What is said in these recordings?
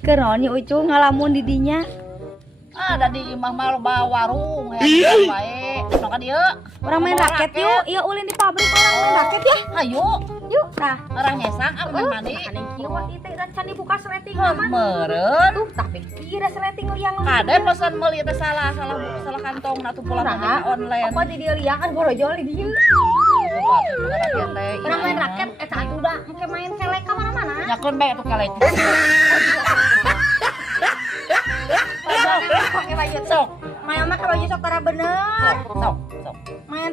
Keron nya Ucu ngalamun di dinya. Ada di imah mah loba warung hayang bae. Sono ka dieu. Urang main raket yuk. Ieu ulin di pabrik orang main raket ya. Hayu. Yuk, tah. Orang ngesang ah main mandi. Ane kieu waktu teh can dibuka sleting mah. Meureun. Tuh, tapi kieu da sleting liang. Kade pesan meuli teh salah kantong na tuh pulang online. Apa di dieu liang kan borojol di dieu. Urang main raket eta atuh da engke main kelek ka mana-mana. Nyakon bae atuh kelek. Pakai baju sok. Main mah baju sok tara bener. Sok. Main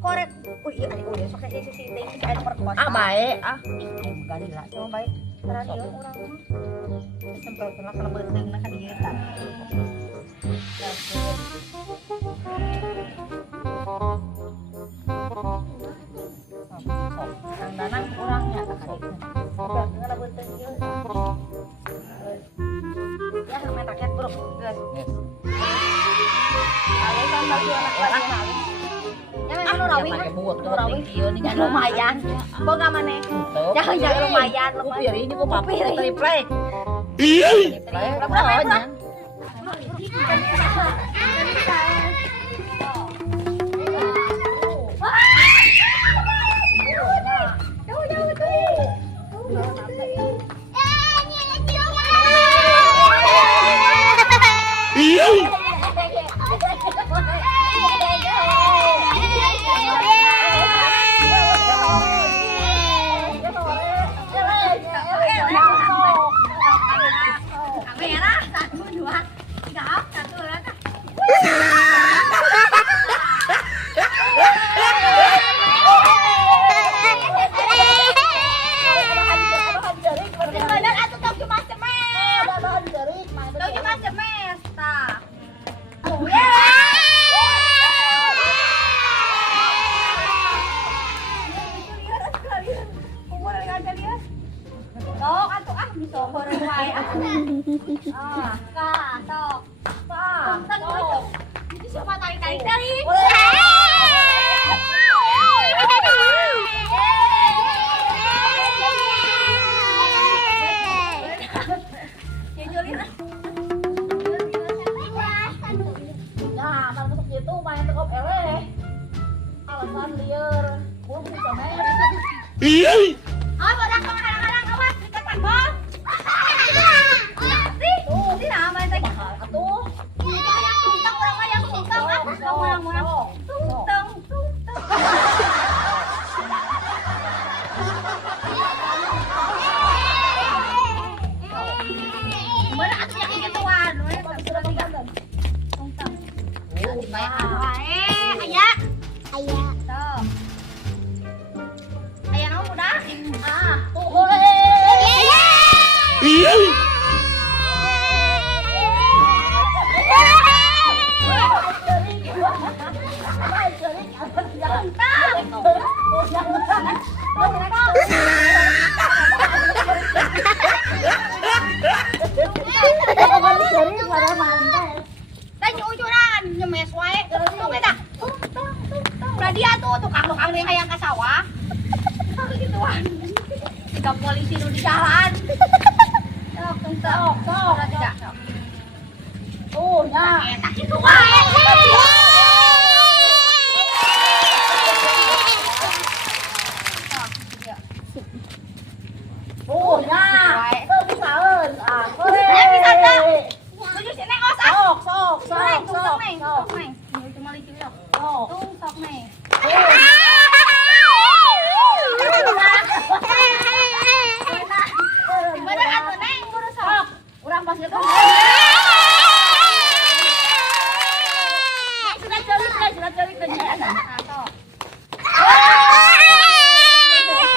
korek. Iya adik udah sok kayak si teh si ada perkuasa. Ah bae ah. Ih, gali lah coba baik. Tara dieu urang mah. Sempel kena kana beutengna ka dieu tah. Kang Danang kurangnya tah ka dieu. Sok kana beuteung ieu. Ya main raket bro. Geus. Ayo sambal ieu anak. Ya memang rawing kan lumayan. Boga maneh. Jangan lumayan. Kupiri ini ku papi triplek. Berapa? Polisi nu di jalan. Sok. Tuh, nya. Eta kitu wae. Oh, nya. Teu bisaeun. Ah, ya bisa teh. Tuju sini osa. Sok. Sok, Neng. Cuma licin sok. Sok, Neng. Bener atuh Neng, buru sok. Urang pas gitu. Sudah cari ke nya. Nah, sok.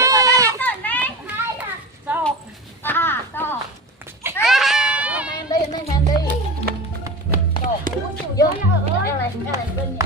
Bener atuh Neng. Sok. Sok. Main deui. Sok. Yo, eleh beunyi.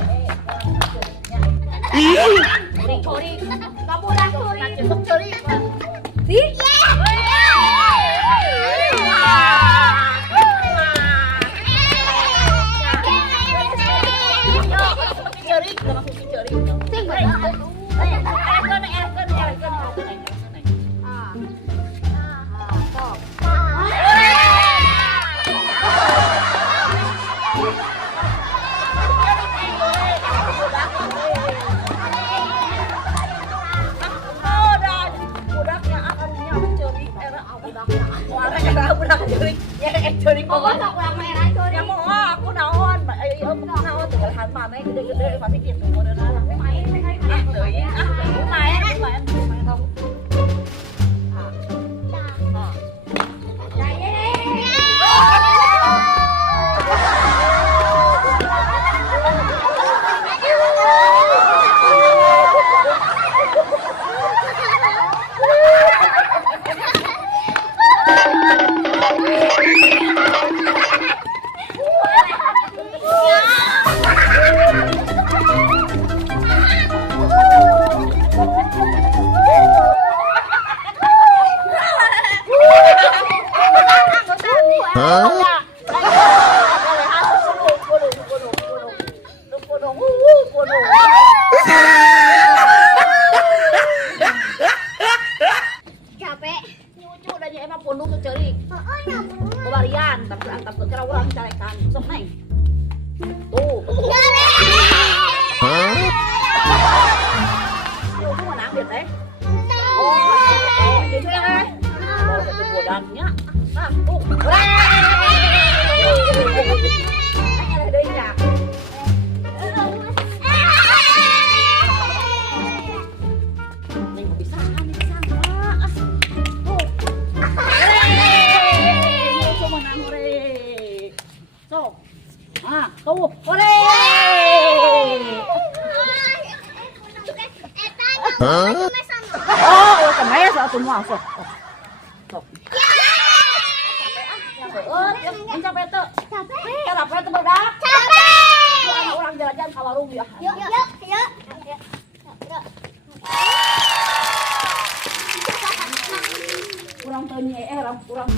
Jadi Oh, sok lah merah itu. ya mau aku naon, aku naon tinggal mana gede-gede pasti gitu modelnya. Main. Lumayan kamu. Capek. Nyucu udah emang pondok tuh cerik. Kebarian, tapi antap kira orang carekan. Sok neng. Tuh. Nyucu mana ambil teh? Oh, gitu ya teh. Oh, itu bodangnya. Nah, tuh. Ada injak. Neng bisa Pak. Tuh. Nyucu menang ore. Sok. Ah, tuh. Ore. Oh, kemes atuh mah sok. Sok. Capek tuh. Capek tuh bedak. Orang jalan-jalan ke warung ya. Yuk. Kurang tanya kurang